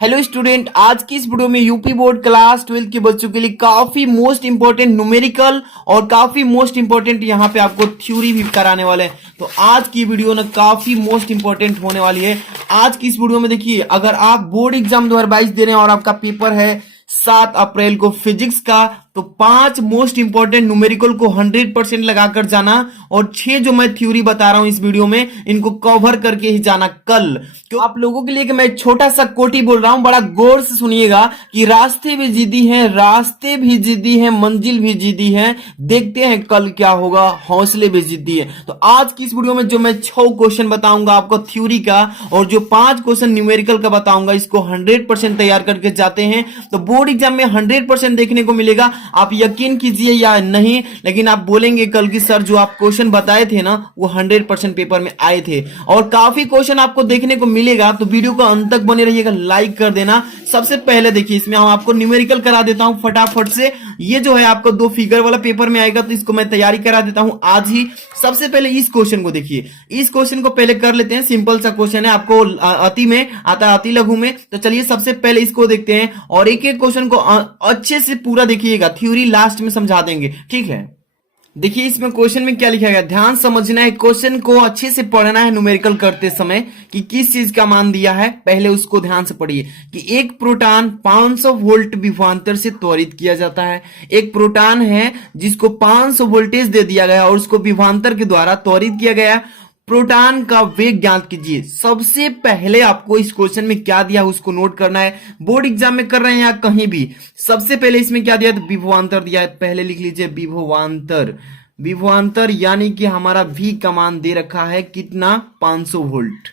Hello student, आज की इस वीडियो में यूपी बोर्ड क्लास 12 के बच्चों के लिए काफी मोस्ट इंपॉर्टेंट न्यूमेरिकल और काफी मोस्ट इंपॉर्टेंट यहाँ पे आपको थ्योरी भी कराने वाले हैं। तो आज की वीडियो ना काफी मोस्ट इंपॉर्टेंट होने वाली है। आज की इस वीडियो में देखिए, अगर आप बोर्ड एग्जाम 2022 दे रहे हैं और आपका पेपर है 7 अप्रैल को फिजिक्स का, तो 5 मोस्ट इंपॉर्टेंट न्यूमेरिकल को 100% लगाकर जाना और 6 जो मैं थ्योरी बता रहा हूं इस वीडियो में, इनको कवर करके ही जाना कल। क्यों आप लोगों के लिए कि मैं छोटा सा कोटी बोल रहा हूं, बड़ा गौर से सुनिएगा कि रास्ते भी जिद्दी हैं, रास्ते भी जिद्दी हैं, मंजिल भी जिद्दी है। देखते हैं कल क्या होगा, हौसले भी जिद्दी है। तो आज की इस वीडियो में जो मैं 6 क्वेश्चन बताऊंगा आपको थ्योरी का और जो 5 क्वेश्चन न्यूमेरिकल का बताऊंगा, इसको 100% तैयार करके जाते हैं तो बोर्ड एग्जाम में 100% देखने को मिलेगा। आप यकीन कीजिए या नहीं, लेकिन आप बोलेंगे कल की सर जो आप क्वेश्चन बताए थे ना वो 100% पेपर में आए थे। और काफी क्वेश्चन आपको देखने को मिलेगा, तो वीडियो को अंत तक बने रहिएगा, लाइक कर देना। सबसे पहले देखिए, इसमें हम आपको न्यूमेरिकल करा देता हूं फटाफट से। ये जो है आपको 2 फिगर वाला पेपर में आएगा, तो इसको मैं तैयारी करा देता हूं आज ही। सबसे पहले इस क्वेश्चन को देखिए, इस क्वेश्चन को पहले कर लेते हैं। सिंपल सा क्वेश्चन है, आपको अति में आता है, अति लघु में। तो चलिए सबसे पहले इसको देखते हैं और एक एक क्वेश्चन को अच्छे से पूरा देखिएगा, थ्योरी लास्ट में समझा देंगे, ठीक है। देखिए इसमें क्वेश्चन में क्या लिखा गया, ध्यान समझना है, क्वेश्चन को अच्छे से पढ़ना है न्यूमेरिकल करते समय कि किस चीज का मान दिया है, पहले उसको ध्यान से पढ़िए कि एक प्रोटॉन 500 वोल्ट विभवांतर से त्वरित किया जाता है। एक प्रोटॉन है जिसको 500 वोल्टेज दे दिया गया और उसको विभवांतर के द्वारा त्वरित किया गया। प्रोटॉन का वेग ज्ञात कीजिए। सबसे पहले आपको इस क्वेश्चन में क्या दिया है उसको नोट करना है, बोर्ड एग्जाम में कर रहे हैं या कहीं भी। सबसे पहले इसमें क्या दिया है, विभवांतर दिया है। पहले लिख लीजिए विभवांतर। विभवांतर यानी कि हमारा V का मान दे रखा है कितना, 500 वोल्ट।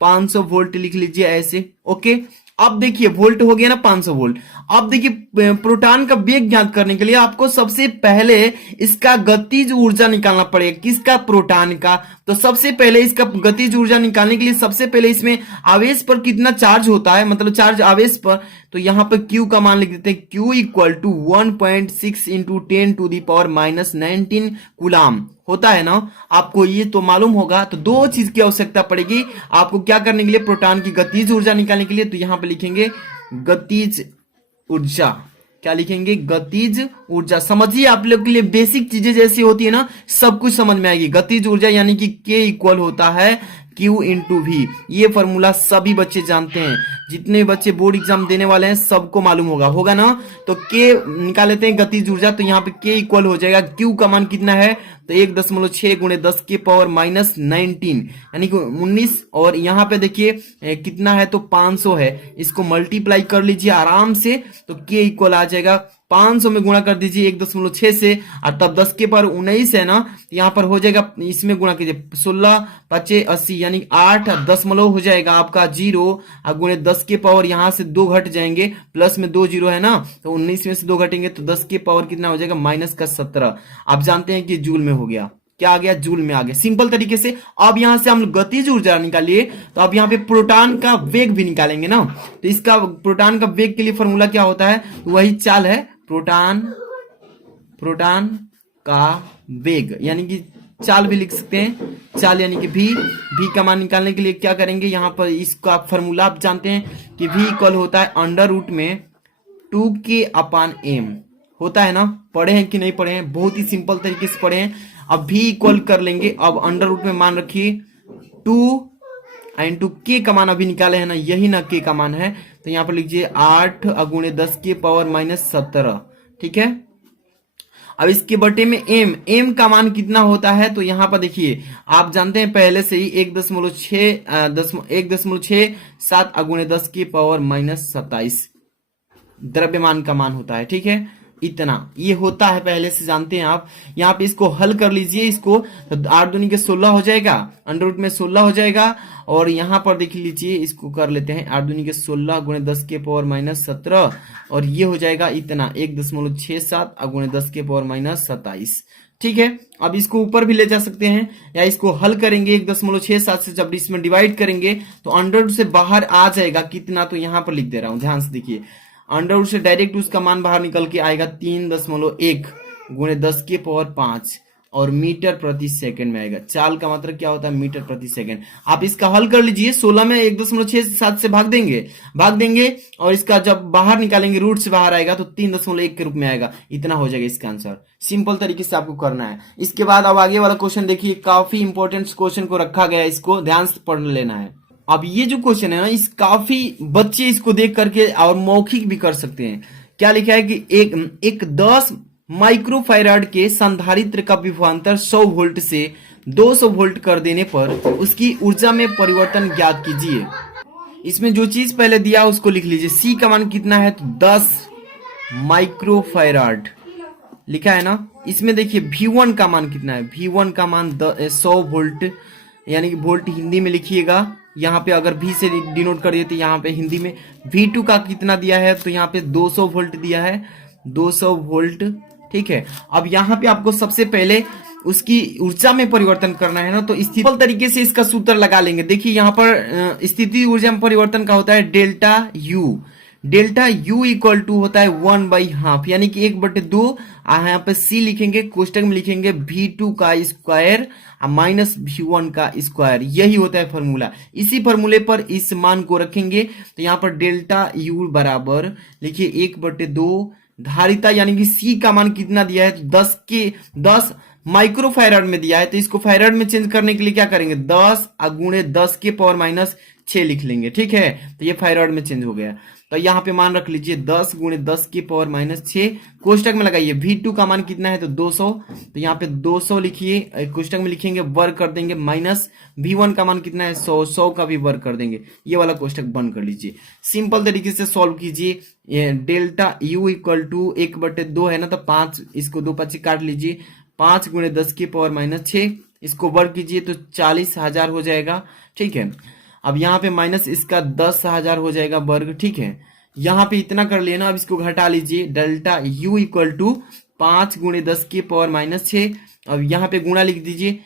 500 वोल्ट लिख लीजिए ऐसे, ओके। अब देखिए वोल्ट हो गया ना 500 वोल्ट। अब देखिए प्रोटॉन का वेग ज्ञात करने के लिए आपको सबसे पहले इसका गतिज ऊर्जा निकालना पड़ेगा। किसका, प्रोटॉन का। तो सबसे पहले इसका गतिज ऊर्जा निकालने के लिए सबसे पहले इसमें आवेश पर कितना चार्ज होता है, मतलब चार्ज आवेश पर, तो यहां पर Q का मान लिख देते हैं। Q equal to 1.6 into 10⁻⁻19 coulomb होता है ना, आपको ये तो मालूम होगा। तो 2 चीज की आवश्यकता पड़ेगी आपको क्या करने के लिए, प्रोटॉन की गतिज ऊर्जा निकालने के लिए। तो यहां पे लिखेंगे गतिज ऊर्जा। क्या लिखेंगे, गतिज ऊर्जा। समझिए आप लोग के लिए बेसिक चीजें जैसी होती है ना, सब कुछ समझ में आएगी। गतिज ऊर्जा यानी कि K इक्वल होता है Q इंटू V। ये फॉर्मूला सभी बच्चे जानते हैं, जितने बच्चे बोर्ड एग्जाम देने वाले हैं सबको मालूम होगा ना। तो K निकाल लेते हैं गतिज ऊर्जा। तो यहाँ पे K इक्वल हो जाएगा, Q का मान कितना है, तो 1.6 गुणे 10⁻⁻19 यानी कि 19। और यहाँ पे देखिए कितना है, तो 500 है। इसको मल्टीप्लाई कर लीजिए आराम से, तो K इक्वल आ जाएगा 500 में गुणा कर दीजिए 1.6 से, और तब 10⁻19 है ना, यहाँ पर हो जाएगा, इसमें गुणा कीजिए 16 5 80 यानी 8 दशमलव हो जाएगा आपका 0, और गुणे 10 के पावर यहाँ से 2 घट जाएंगे, प्लस में 2 जीरो है ना, तो 19 में से 2 घटेंगे तो 10 के पावर कितना हो जाएगा, -17। आप जानते हैं कि जूल में हो गया, क्या आ गया, जूल में आ गया, सिंपल तरीके से। अब यहां से हम गतिज ऊर्जा निकालिए, तो अब यहाँ पे प्रोटॉन का वेग भी निकालेंगे ना। तो इसका प्रोटॉन का वेग के लिए फॉर्मूला क्या होता है, वही चाल है, प्रोटॉन का वेग, यानी कि चाल भी लिख सकते हैं, चाल यानी कि भी का मान निकालने के लिए क्या करेंगे, यहां पर इसका फॉर्मूला आप जानते हैं कि V इक्वल होता है √ में 2K/m होता है ना। पढ़े हैं कि नहीं पढ़े हैं, बहुत ही सिंपल तरीके से पढ़े हैं। अब V इक्वल कर लेंगे, अब √ में मान रखिए 2 इंटू K का मान अभी निकाले है ना, यही ना K का मान है। तो यहां पर लीजिए 8 गुणे 10⁻⁻17, ठीक है। अब इसके बटे में m का मान कितना होता है, तो यहां पर देखिए आप जानते हैं पहले से ही 1.67 गुणे 10⁻⁻27 द्रव्यमान का मान होता है, ठीक है। इतना ये होता है, पहले से जानते हैं आप। यहाँ पे इसको हल कर लीजिए, इसको 8 दूनी के 16 हो जाएगा, √ में 16 हो जाएगा। और यहाँ पर देख लीजिए, इसको कर लेते हैं 8 दूनी के 16 गुणे 10⁻⁻17, और ये हो जाएगा इतना 1.67 गुणे 10⁻⁻27, ठीक है। अब इसको ऊपर भी ले जा सकते हैं या इसको हल करेंगे 1.67 से, जब इसमें डिवाइड करेंगे तो √ से बाहर आ जाएगा कितना, तो यहाँ पर लिख दे रहा हूं, ध्यान से देखिए। √ से डायरेक्ट उसका मान बाहर निकल के आएगा 3.1 गुणे 10⁻5, और मीटर प्रति सेकंड में आएगा। चाल का मतलब क्या होता है? मीटर प्रति सेकंड। आप इसका हल कर लीजिए। 16 में 1.67 से भाग देंगे और इसका जब बाहर निकालेंगे, रूट से बाहर आएगा तो 3.1 के रूप में आएगा। इतना हो जाएगा इसका आंसर। सिंपल तरीके से आपको करना है। इसके बाद अब आगे वाला क्वेश्चन देखिए, काफी इंपॉर्टेंट क्वेश्चन को रखा गया है, इसको ध्यान से पढ़ लेना है। अब ये जो क्वेश्चन है ना, इस काफी बच्चे इसको देख करके और मौखिक भी कर सकते हैं। क्या लिखा है कि एक 10 माइक्रोफैराड के संधारित्र का विभवांतर 100 वोल्ट से 200 वोल्ट कर देने पर उसकी ऊर्जा में परिवर्तन ज्ञात कीजिए। इसमें जो चीज पहले दिया उसको लिख लीजिए। सी का मान कितना है? तो 10 माइक्रोफैराड लिखा है ना। इसमें देखिए V1 का मान कितना है? V1 का मान 100 वोल्ट, यानी कि वोल्ट हिंदी में लिखिएगा। यहाँ पे अगर V से डिनोट कर दिए तो यहाँ पे हिंदी में। V2 का कितना दिया है? तो यहाँ पे 200 वोल्ट दिया है, 200 वोल्ट। ठीक है। अब यहाँ पे आपको सबसे पहले उसकी ऊर्जा में परिवर्तन करना है ना, तो सिंपल तरीके से इसका सूत्र लगा लेंगे। देखिए यहाँ पर स्थिति ऊर्जा में परिवर्तन का होता है delta U. Delta U equal to होता है 1/2, यानी कि 1/2। यहाँ पे सी लिखेंगे, कोष्टक में लिखेंगे V2 का स्क्वायर माइनस V1 का स्क्वायर। यही होता है फॉर्मूला। इसी फॉर्मूले पर इस मान को रखेंगे तो यहाँ पर डेल्टा यू बराबर लिखिए 1/2 धारिता, यानी कि सी का मान कितना दिया है? तो 10 माइक्रोफैराड में दिया है, तो इसको फैराड में चेंज करने के लिए क्या करेंगे? 10 गुणे 10 के पावर माइनस 6 लिख लेंगे। ठीक है, तो ये फैराड में चेंज हो गया। तो यहाँ पे मान रख लीजिए 10 गुणे 10 के पावर माइनस 6, कोष्टक में लगाइए। V2 का मान कितना है? तो 200, तो यहाँ पे 200 लिखिए, कोष्टक में लिखेंगे, वर्ग कर देंगे, माइनस V1 का मान कितना है? 100, 100 का भी वर्ग कर देंगे। ये वाला कोष्टक बंद कर लीजिए। सिंपल तरीके से सॉल्व कीजिए। ये डेल्टा यू इक्वल टू 1/2 है ना, तो 5, इसको 2 5 काट लीजिए। 5 गुणे 10 के पावर माइनस 6, इसको वर्ग कीजिए तो 40,000 हो जाएगा। ठीक है। अब यहाँ पे माइनस इसका 10,000 हो जाएगा वर्ग। ठीक है, यहाँ पे इतना कर लिया ना। अब इसको घटा लीजिए। डेल्टा यू इक्वल टू 5 गुणे 10 के पावर माइनस 6। अब यहाँ पे गुणा लिख दीजिए।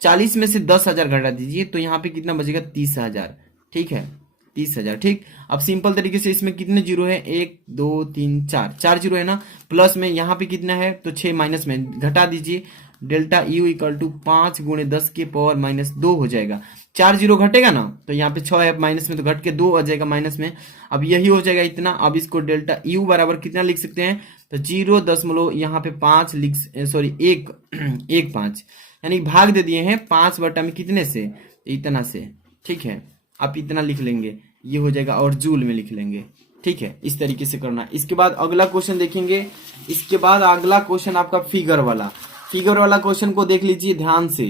40 में से 10,000 घटा दीजिए तो यहाँ पे कितना बचेगा? 30,000। ठीक है, 30,000। ठीक। अब सिंपल तरीके से इसमें कितने जीरो है? 1 2 3 4, 4 जीरो है ना। प्लस में यहाँ पे कितना है? तो 6, माइनस में घटा दीजिए। डेल्टा यू इक्वल टू 5 गुणे 10 के पावर माइनस 2 हो जाएगा। 4 जीरो घटेगा ना, तो यहाँ पे 6 है माइनस में, तो घट के 2 आ जाएगा माइनस में। अब यही हो जाएगा इतना। अब इसको डेल्टा यू बराबर कितना लिख सकते हैं? तो 0 यहाँ पे 5 लिख, सॉरी 1.5, यानी भाग दे दिए हैं 5 बटा में कितने से? इतना से। ठीक है, आप इतना लिख लेंगे, ये हो जाएगा, और जूल में लिख लेंगे। ठीक है, इस तरीके से करना। इसके बाद अगला क्वेश्चन देखेंगे। इसके बाद अगला क्वेश्चन आपका फिगर वाला क्वेश्चन को देख लीजिए ध्यान से।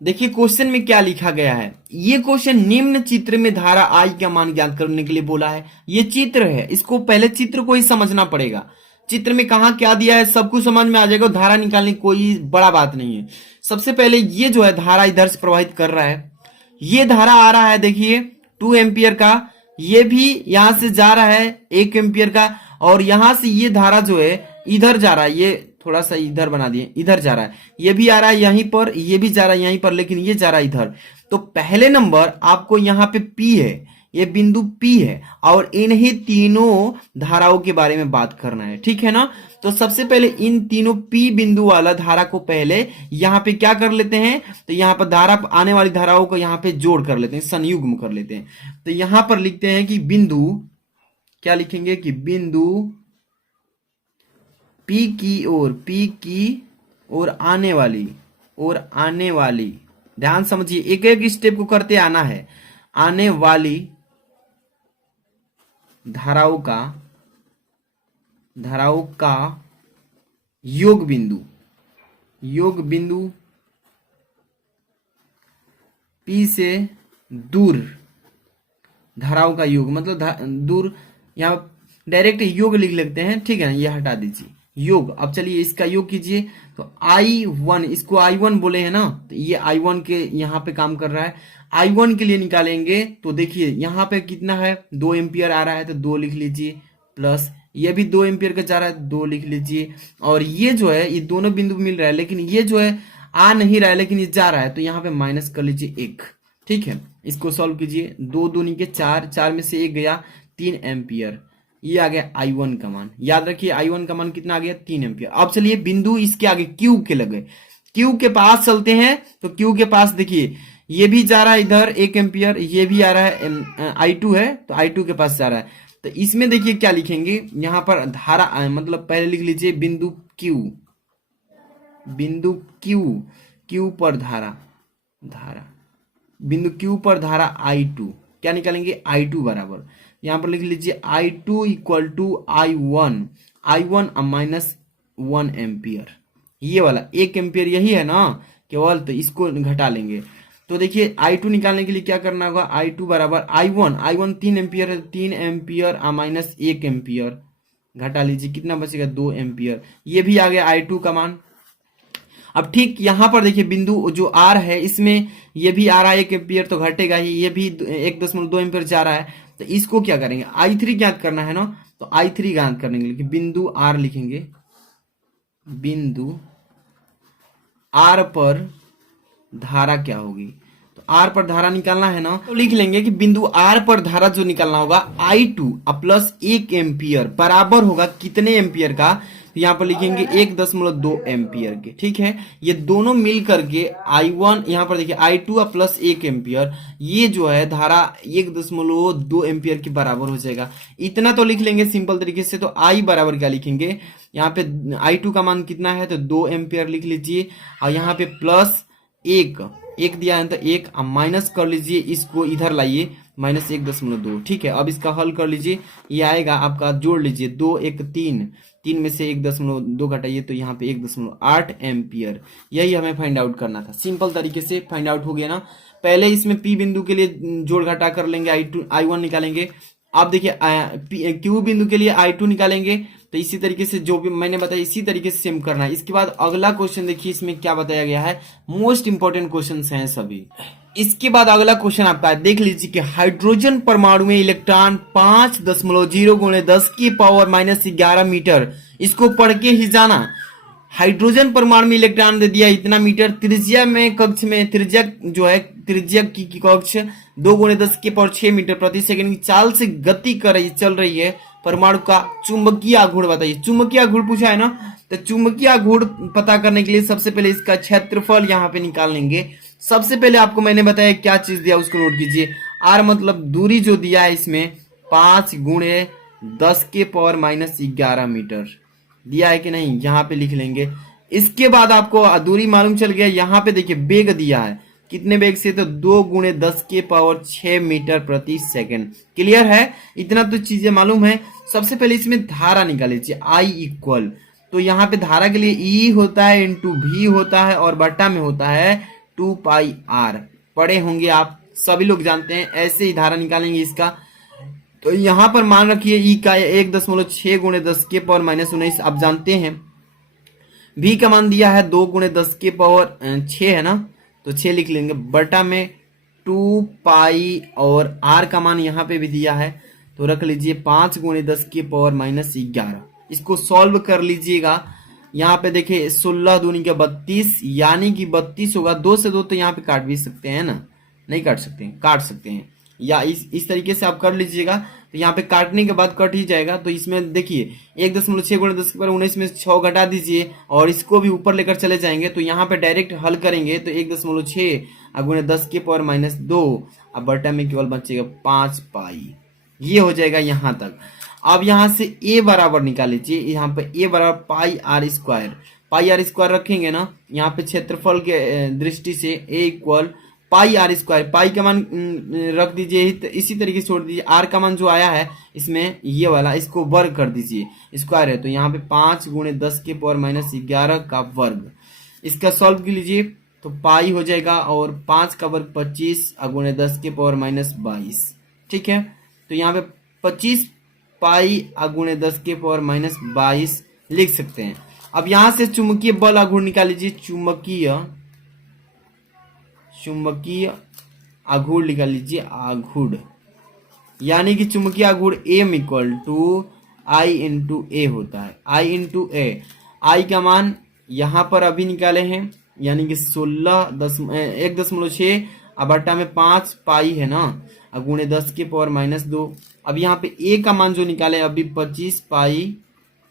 देखिए क्वेश्चन में क्या लिखा गया है। ये क्वेश्चन निम्न चित्र में धारा आई का मान ज्ञात करने के लिए बोला है। ये चित्र है, इसको पहले चित्र को ही समझना पड़ेगा। चित्र में कहा क्या दिया है सब कुछ समझ में आ जाएगा। धारा निकालने की कोई बड़ा बात नहीं है। सबसे पहले ये जो है धारा इधर से प्रवाहित कर रहा है। ये धारा आ रहा है, देखिए 2 एम्पियर का। ये भी यहां से जा रहा है 1 एम्पियर का, और यहां से ये धारा जो है इधर जा रहा है। ये थोड़ा सा इधर बना दिए, इधर जा रहा है। ये भी आ रहा है यहीं पर, ये भी जा रहा है यहीं पर, लेकिन ये जा रहा है इधर। तो पहले नंबर आपको यहाँ पे P है, ये बिंदु P है, और इन्हीं तीनों धाराओं के बारे में बात करना है। ठीक है ना। तो सबसे पहले इन तीनों P बिंदु वाला धारा को पहले यहाँ पे क्या कर लेते हैं? तो यहाँ पर धारा आने वाली धाराओं को यहाँ पे जोड़ कर लेते हैं, संयुग्म कर लेते हैं। तो यहाँ पर लिखते हैं कि बिंदु, क्या लिखेंगे कि बिंदु P की ओर आने वाली, ध्यान समझिए, एक एक स्टेप को करते आना है। आने वाली धाराओं का योग बिंदु P से दूर धाराओं का योग, मतलब दूर, यहाँ डायरेक्ट योग लिख लेते हैं। ठीक है ना, ये हटा दीजिए योग। अब चलिए इसका योग कीजिए। तो I1, इसको I1 बोले हैं ना, तो ये I1 के यहाँ पे काम कर रहा है। I1 के लिए निकालेंगे तो देखिए यहाँ पे कितना है? 2 एम्पियर आ रहा है, तो 2 लिख लीजिए, प्लस ये भी 2 एम्पियर का जा रहा है, 2 लिख लीजिए। और ये जो है, ये दोनों बिंदु मिल रहा है, लेकिन ये जो है आ नहीं रहा है, लेकिन ये जा रहा है, तो यहाँ पे माइनस कर लीजिए 1। ठीक है, इसको सॉल्व कीजिए। 2 दूनी के 4, 4 में से 1 गया, 3 एम्पियर। ये आ गया I1 का मान। याद रखिए I1 का मान कितना आ गया? 3 एम्पियर। अब चलिए बिंदु इसके आगे Q के लगे। क्यू के पास चलते हैं तो क्यू के पास देखिए ये भी जा रहा है इधर 1 एम्पियर, ये भी आ रहा है I2 है तो I2 के पास जा रहा है। तो इसमें देखिए क्या लिखेंगे यहाँ पर धारा मतलब पहले लिख लीजिए बिंदु Q, बिंदु Q, Q पर धारा, धारा बिंदु Q पर धारा I2 क्या निकालेंगे I2 बराबर यहाँ पर लिख लीजिए I2 equal to I1, I1 minus 1 ampere, ये वाला 1 एम्पियर यही है ना केवल, तो इसको घटा लेंगे। तो देखिए I2 निकालने के लिए क्या करना होगा, I2 बराबर I1, I1 3 एम्पियर है, 3 एम्पियर माइनस 1 एम्पियर, घटा लीजिए कितना बचेगा 2 एम्पियर, ये भी आ गया I2 का मान। अब ठीक यहाँ पर देखिए बिंदु जो R है इसमें ये भी आ रहा है 1 एम्पियर तो घटेगा ही, ये भी 1.2 एम्पियर जा रहा है, तो इसको क्या करेंगे I3 ज्ञात करना है ना, तो I3 ज्ञात करने के लिए बिंदु R लिखेंगे, बिंदु R पर धारा क्या होगी, तो R पर धारा निकालना है ना, तो लिख लेंगे कि बिंदु R पर धारा जो निकालना होगा I2 प्लस 1 एम्पियर बराबर होगा कितने एम्पियर का, तो यहाँ पर लिखेंगे 1.2 एम्पियर के। ठीक है, ये दोनों मिल करके I1 यहाँ पर देखिए I2 प्लस 1 एम्पियर, ये जो है धारा 1.2 एम्पियर के बराबर हो जाएगा। इतना तो लिख लेंगे सिंपल तरीके से। तो I बराबर क्या लिखेंगे, यहाँ पे I2 का मान कितना है तो 2 एम्पियर लिख लीजिए, और यहाँ पे प्लस 1 दिया है तो 1 माइनस कर लीजिए, इसको इधर लाइए माइनस 1.2। ठीक है, अब इसका हल कर लीजिए, ये आएगा आपका, जोड़ लीजिए 2 1 3, 3 में से 1.2 घटाइए तो यहाँ पे 1.8 एम्पियर। यही हमें फाइंड आउट करना था, सिंपल तरीके से फाइंड आउट हो गया ना। पहले इसमें P बिंदु के लिए जोड़ घटा कर लेंगे, I1 निकालेंगे। अब देखिए Q बिंदु के लिए I2 निकालेंगे, तो इसी तरीके से जो भी मैंने बताया इसी तरीके से सेम करना है। इसके बाद अगला क्वेश्चन देखिए इसमें क्या बताया गया है, मोस्ट इंपोर्टेंट क्वेश्चन हैं सभी। इसके बाद अगला क्वेश्चन आपका है, देख लीजिए कि हाइड्रोजन परमाणु में इलेक्ट्रॉन 5.0 गुणे 10 की पावर माइनस 11 मीटर, इसको पढ़ के ही जाना। हाइड्रोजन परमाणु में इलेक्ट्रॉन दे दिया इतना मीटर, त्रिज्या में कक्ष में त्रिज्या जो है त्रिज्या की कक्ष 2 गुणे 10 के पावर 6 मीटर प्रति सेकंड की चाल से गति कर रही चल रही है परमाणु का चुंबकीय आघूर्ण बताइए। चुंबकीय आघूर्ण पूछा है ना, तो चुंबकीय आघूर्ण पता करने के लिए सबसे पहले इसका क्षेत्रफल यहाँ पे निकाल लेंगे। सबसे पहले आपको मैंने बताया क्या चीज दिया उसको नोट कीजिए। R मतलब दूरी जो दिया है इसमें 5 गुणे 10 के पावर माइनस 11 मीटर दिया है कि नहीं, यहाँ पे लिख लेंगे। इसके बाद आपको दूरी मालूम चल गया, यहाँ पे देखिए बेग दिया है कितने बेग से, तो 2 गुणे 10 के पावर 6 मीटर प्रति सेकंड। क्लियर है, इतना तो चीजें मालूम है। सबसे पहले इसमें धारा निकाल लीजिए I इक्वल, तो यहाँ पे धारा के लिए E होता है इंटू V होता है और बट्टा में होता है 2 पाई R। पढ़े होंगे आप सभी लोग जानते हैं, ऐसे ही धारा निकालेंगे इसका। तो यहाँ पर मान रखिए E का 1.6 गुणे 10 के पावर माइनस 19 आप जानते हैं। V का मान दिया है 2 गुणे 10 के पावर 6 है ना, तो 6 लिख लेंगे, बटा में 2 पाई और R का मान यहाँ पे भी दिया है, तो रख लीजिए 5 गुणे 10 के पावर माइनस 11। इसको सॉल्व कर लीजिएगा। यहाँ पे देखिए 16 दूनी का 32 यानी कि 32 होगा। 2 से 2 तो यहाँ पे काट भी सकते हैं ना, नहीं काट सकते हैं, काट सकते हैं, या इस तरीके से आप कर लीजिएगा। तो यहाँ पे काटने के बाद कट ही जाएगा। तो इसमें देखिए 1.6 गुणे 10 के पावर 19 में 6 घटा दीजिए और इसको भी ऊपर लेकर चले जाएंगे, तो यहाँ पे डायरेक्ट हल करेंगे तो 1.6 गुणे 10 के पावर माइनस 2, अब बटा में केवल बचेगा 5 पाई, ये हो जाएगा यहाँ तक। अब यहाँ से A बराबर निकाल लीजिए, यहाँ पे A बराबर pi R square, pi R square रखेंगे ना, यहाँ पे क्षेत्रफल के दृष्टि से A equal pi R square, pi का मान रख दीजिए, इसी तरीके से छोड़ दीजिए। R का मान जो आया है इसमें ये वाला, इसको वर्ग कर दीजिए, स्क्वायर है तो यहाँ पे 5 गुणे 10 के पावर माइनस 11 का वर्ग। इसका सॉल्व कर लीजिए तो पाई हो जाएगा और 5 का वर्ग 25 गुणे 10 के पावर माइनस 22। ठीक है, तो यहाँ पे 25 पाई गुणे 10 के पावर माइनस 22 लिख सकते हैं। अब यहाँ से चुंबकीय बल आघूर्ण निकाल लीजिए, चुंबकीय आघूर्ण निकाल लीजिए, आघूर्ण यानी कि चुंबकीय आघूर्ण M equal to I into a होता है, I इंटू ए। आई का मान यहाँ पर अभी निकाले हैं यानी कि 1.6 बट्टा में 5 पाई है ना, गुणे 10 के पावर माइनस 2। अब यहाँ पे A का मान जो निकाले अभी 25 पाई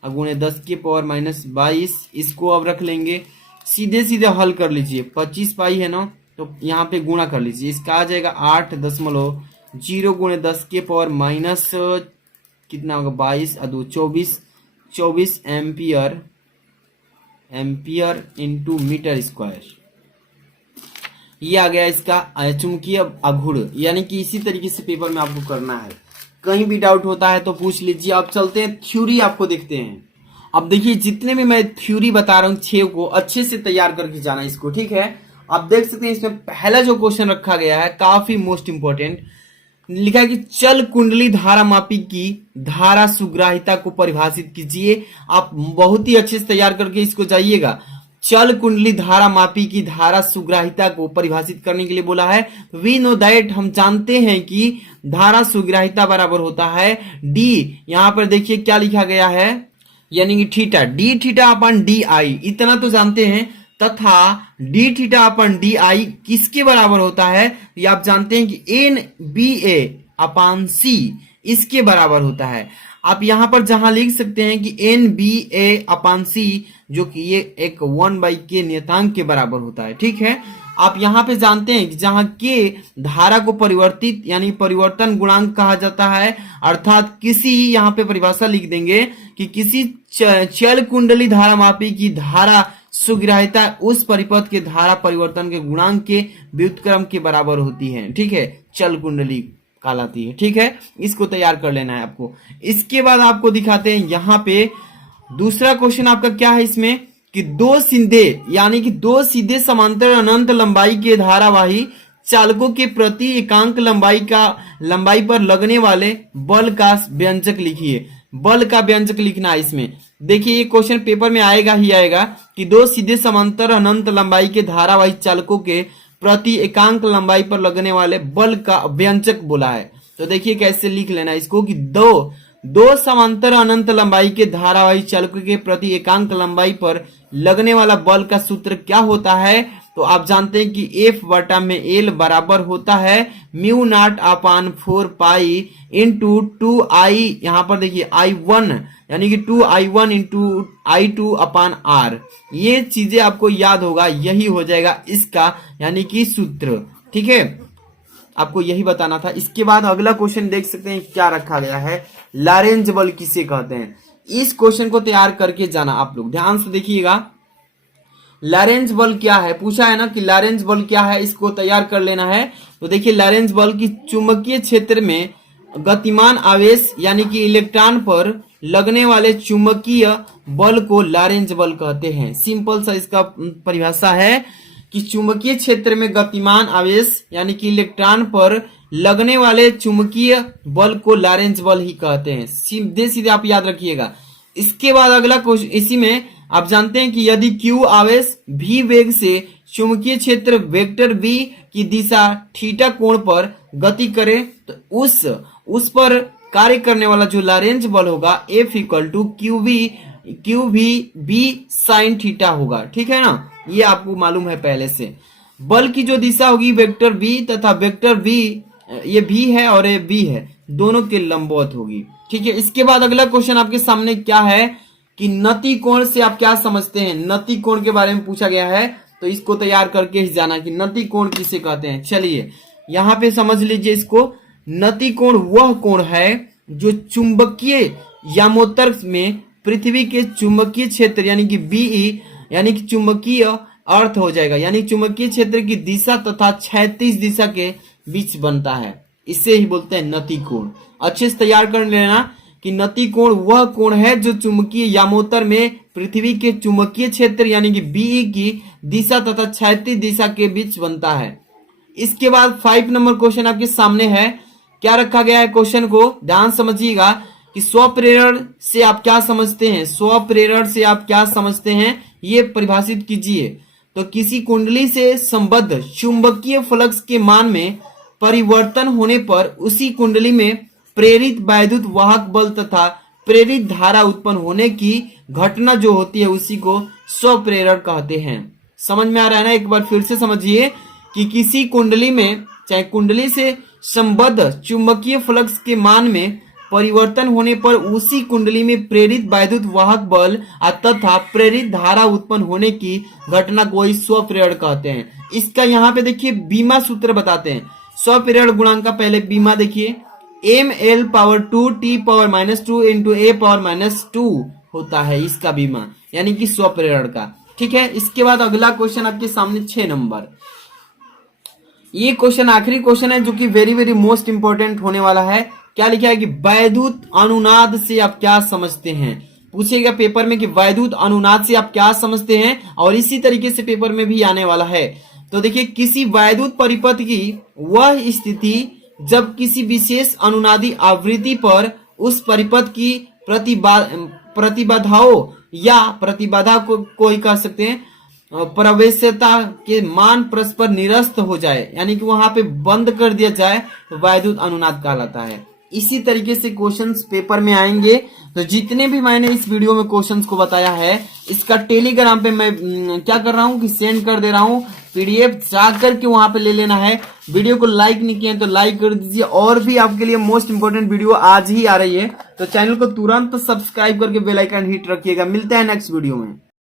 गुणे 10 के पावर माइनस 22, इसको अब रख लेंगे। सीधे सीधे हल कर लीजिए। 25 पाई है ना, तो यहाँ पे गुणा कर लीजिए। इसका आ जाएगा 8.0 गुणे 10 के पावर माइनस कितना होगा 22 अदू 24 एम्पियर इंटू मीटर स्क्वायर। ये आ गया इसका चुंबकीय आघूर्ण, यानी कि इसी तरीके से पेपर में आपको करना है। कहीं भी डाउट होता है तो पूछ लीजिए। अब चलते हैं थ्योरी आपको देखते हैं। अब देखिए जितने भी मैं थ्योरी बता रहा हूँ 6 को अच्छे से तैयार करके जाना इसको, ठीक है। आप देख सकते हैं इसमें पहला जो क्वेश्चन रखा गया है काफी मोस्ट इंपोर्टेंट, लिखा है कि चल कुंडली धारा मापी की धारा सुग्राहिता को परिभाषित कीजिए। आप बहुत ही अच्छे से तैयार करके इसको जाइएगा। चल कुंडली धारा मापी की धारा सुग्राहिता को परिभाषित करने के लिए बोला है। वी नो दैट, हम जानते हैं कि धारा सुग्राहिता बराबर होता है डी, यहां पर देखिए क्या लिखा गया है, यानी कि theta, D theta upon D I, इतना तो जानते हैं, तथा D theta upon D I किसके बराबर होता है, ये आप जानते हैं कि एन बी ए अपान सी इसके बराबर होता है। आप यहां पर जहां लिख सकते हैं कि एन बी ए अपान सी, जो कि ये एक 1/k नियतांक के बराबर होता है, ठीक है। आप यहां पे जानते हैं कि जहां के धारा को परिवर्तित यानी परिवर्तन गुणांक कहा जाता है, अर्थात किसी, यहां पे परिभाषा लिख देंगे कि किसी चल कुंडली धारा मापी की धारा सुग्राहिता उस परिपथ के धारा परिवर्तन के गुणांक के व्युत्क्रम के बराबर होती है, ठीक है, चल कुंडली कहलाती है, ठीक है। इसको तैयार कर लेना है आपको। इसके बाद आपको दिखाते हैं यहाँ पे दूसरा क्वेश्चन आपका क्या है इसमें, कि दो सीधे यानी कि दो सीधे समांतर अनंत लंबाई के धारावाही चालकों के प्रति एकांक लंबाई पर लगने वाले बल का व्यंजक लिखिए। बल का व्यंजक लिखना है इसमें। देखिए ये क्वेश्चन पेपर में आएगा ही आएगा कि दो सीधे समांतर अनंत लंबाई के धारावाही चालकों के प्रति एकांक लंबाई पर लगने वाले बल का व्यंजक बोला है। तो देखिए कैसे लिख लेना इसको कि दो समांतर अनंत लंबाई के धारावाही चालकों के प्रति एकांक लंबाई पर लगने वाला बल का सूत्र क्या होता है। तो आप जानते हैं कि F बटा में L बराबर होता है म्यू नॉट अपान 4 पाई इंटू 2I, यहाँ पर देखिए I1 यानी कि 2I1 इंटू I2 अपान R। ये चीजें आपको याद होगा, यही हो जाएगा इसका यानी कि सूत्र, ठीक है। आपको यही बताना था। इसके बाद अगला क्वेश्चन देख सकते हैं क्या रखा गया है, लॉरेंज बल किसे कहते हैं। इस क्वेश्चन को तैयार करके जाना आप लोग, ध्यान से देखिएगा। लॉरेंज बल क्या है पूछा है ना, कि लॉरेंज बल क्या है, इसको तैयार कर लेना है। तो देखिए लॉरेंज बल की चुंबकीय क्षेत्र में गतिमान आवेश यानी कि इलेक्ट्रॉन पर लगने वाले चुंबकीय बल को लॉरेंज बल कहते हैं। सिंपल सा इसका परिभाषा है कि चुंबकीय क्षेत्र में गतिमान आवेश यानी कि इलेक्ट्रॉन पर लगने वाले चुंबकीय बल को लॉरेंज बल ही कहते हैं। सीधे सीधे आप याद रखिएगा। इसके बाद अगला क्वेश्चन, इसी में आप जानते हैं कि यदि Q आवेश v वेग से चुंबकीय क्षेत्र वेक्टर v की दिशा थीटा कोण पर गति करे तो उस पर कार्य करने वाला जो लॉरेंज बल होगा F equal to QV b sine theta होगा, ठीक है ना। ये आपको मालूम है पहले से। बल की जो दिशा होगी वेक्टर v तथा वेक्टर v, ये v है और ये b है, दोनों के लंबवत होगी, ठीक है। इसके बाद अगला क्वेश्चन आपके सामने क्या है कि नति कोण से आप क्या समझते हैं। नति कोण के बारे में पूछा गया है, तो इसको तैयार करके ही जाना कि नति कोण किसे कहते हैं। चलिए यहाँ पे समझ लीजिए इसको। नति कोण वह कोण है जो चुंबकीय यामोत्तर में पृथ्वी के चुंबकीय क्षेत्र यानी कि BE यानी कि चुंबकीय अर्थ हो जाएगा, यानी चुंबकीय क्षेत्र की दिशा तथा क्षैतिज दिशा के बीच बनता है, इसे ही बोलते हैं नति कोण। अच्छे से तैयार कर लेना कि नति कोण वह कोण है जो चुंबकीय यामोत्तर में पृथ्वी के चुंबकीय क्षेत्र यानी कि BE की दिशा तथा क्षैतिज दिशा के बीच बनता है। इसके बाद 5 नंबर क्वेश्चन आपके सामने है। क्या रखा गया है क्वेश्चन को ध्यान समझिएगा कि स्वप्रेरण से आप क्या समझते हैं। स्वप्रेरण से आप क्या समझते हैं ये परिभाषित कीजिए। तो किसी कुंडली से संबद्ध चुंबकीय फ्लक्स के मान में परिवर्तन होने पर उसी कुंडली में प्रेरित वैद्युत वाहक बल तथा प्रेरित धारा उत्पन्न होने की घटना जो होती है उसी को स्वप्रेरण कहते हैं। समझ में आ रहा है ना। एक बार फिर से समझिए कि किसी कुंडली में चाहे कुंडली से संबद्ध चुंबकीय फ्लक्स के मान में परिवर्तन होने पर उसी कुंडली में प्रेरित वैद्युत वाहक बल तथा प्रेरित धारा उत्पन्न होने की घटना को ही स्वप्रेरण कहते हैं। इसका यहाँ पे देखिए बीमा सूत्र बताते हैं। स्वप्रेरण गुणांक का पहले बीमा देखिए, ml/2 t⁻⁻2 इंटू a⁻⁻2 होता है इसका बीमा, यानी कि स्वप्रेरण का। ठीक है, इसके बाद अगला क्वेश्चन आपके सामने 6 नंबर। ये क्वेश्चन आखिरी क्वेश्चन है जो कि वेरी वेरी मोस्ट इंपॉर्टेंट होने वाला है। क्या लिखा है कि वैद्युत अनुनाद से आप क्या समझते हैं, पूछेगा पेपर में कि वैद्युत अनुनाद से आप क्या समझते हैं, और इसी तरीके से पेपर में भी आने वाला है। तो देखिए, किसी वैद्युत परिपथ की वह स्थिति जब किसी विशेष अनुनादी आवृत्ति पर उस परिपथ की प्रतिबाधाओं या प्रतिबाधा को ही कह सकते हैं, प्रवेश्यता के मान परस्पर निरस्त हो जाए, यानी कि वहां पे बंद कर दिया जाए, तो वैद्युत अनुनाद कहलाता है। इसी तरीके से क्वेश्चंस पेपर में आएंगे। तो जितने भी मैंने इस वीडियो में क्वेश्चंस को बताया है, इसका टेलीग्राम पे मैं क्या कर रहा हूं कि सेंड कर दे रहा हूं, पीडीएफ जाकर के वहां पे ले लेना है। वीडियो को लाइक नहीं किए तो लाइक कर दीजिए, और भी आपके लिए मोस्ट इंपोर्टेंट वीडियो आज ही आ रही है, तो चैनल को तुरंत सब्सक्राइब करके बेल आइकन हिट रखिएगा। मिलते हैं नेक्स्ट वीडियो में।